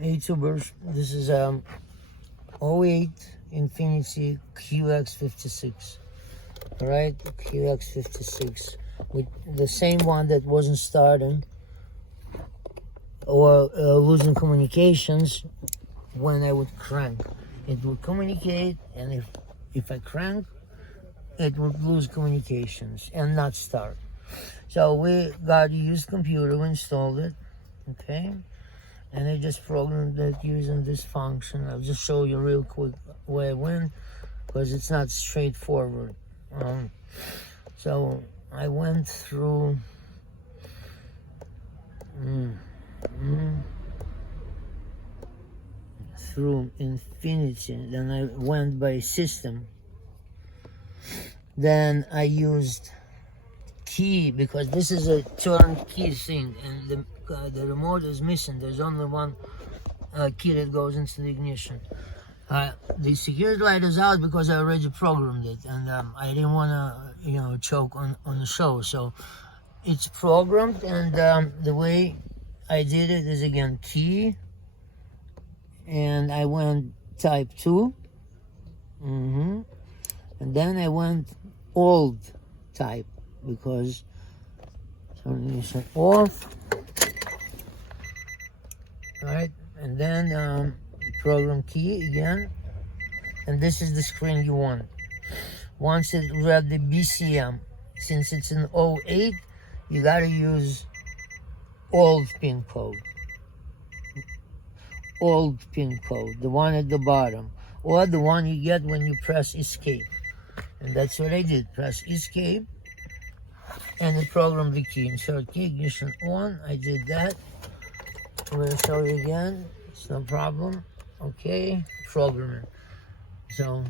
YouTubers, this is '08 Infiniti QX56. Alright, QX56 with the same one that wasn't starting or losing communications when I would crank. It would communicate, and if I crank, it would lose communications and not start. So we got a used computer, we installed it, okay? And I just programmed it using this function. I'll just show you real quick where I went, because it's not straightforward. So I went through through Infiniti, then I went by system, then I used key, because this is a turn key thing, and the remote is missing. There's only one key that goes into the ignition. The security light is out because I already programmed it, and I didn't want to, choke on the show. So it's programmed, and the way I did it is, again, key, and I went type 2, and then I went old type, because termination off. Alright, and then program key again, and this is the screen you want. Once it read the BCM, since it's an '08, you gotta use old pin code. Old pin code, the one at the bottom, or the one you get when you press escape. And that's what I did, press escape, and it programmed the key. Insert key, ignition on, I did that. I'm going to show you again, it's no problem. Okay, programming. So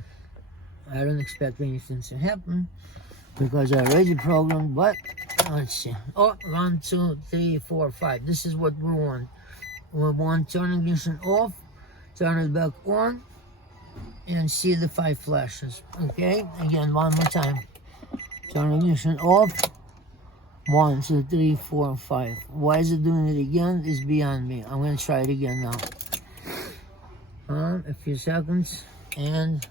I don't expect anything to happen because I already programmed, but let's see. Oh, 1, 2, 3, 4, 5. This is what we want. We want turn ignition off, turn it back on, and see the 5 flashes. Okay, again, one more time. Turn ignition off. 1, 2, 3, 4, 5. Why is it doing it again? Is beyond me. I'm gonna try it again now. A few seconds, and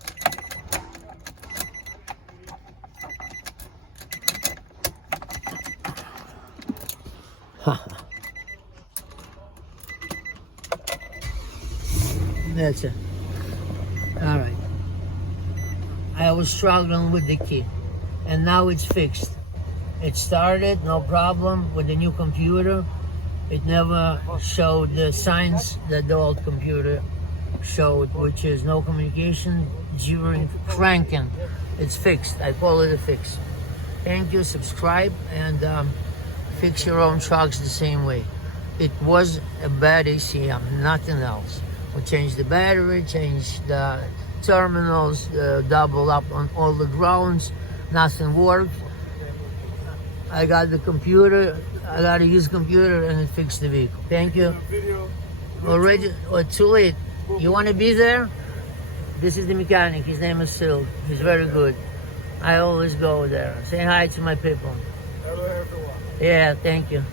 that's it. All right. I was struggling with the key, and now it's fixed. It started, no problem, with the new computer. It never showed the signs that the old computer showed, which is no communication during cranking. It's fixed. I call it a fix. Thank you. Subscribe, and fix your own trucks the same way. It was a bad ACM, nothing else. We changed the battery, changed the terminals, double up on all the grounds. Nothing worked. I got the computer, I got a used computer, and it fixed the vehicle. Thank you. Already, too late. You want to be there? This is the mechanic. His name is Sil. He's very good. I always go there. Say hi to my people. Yeah, thank you.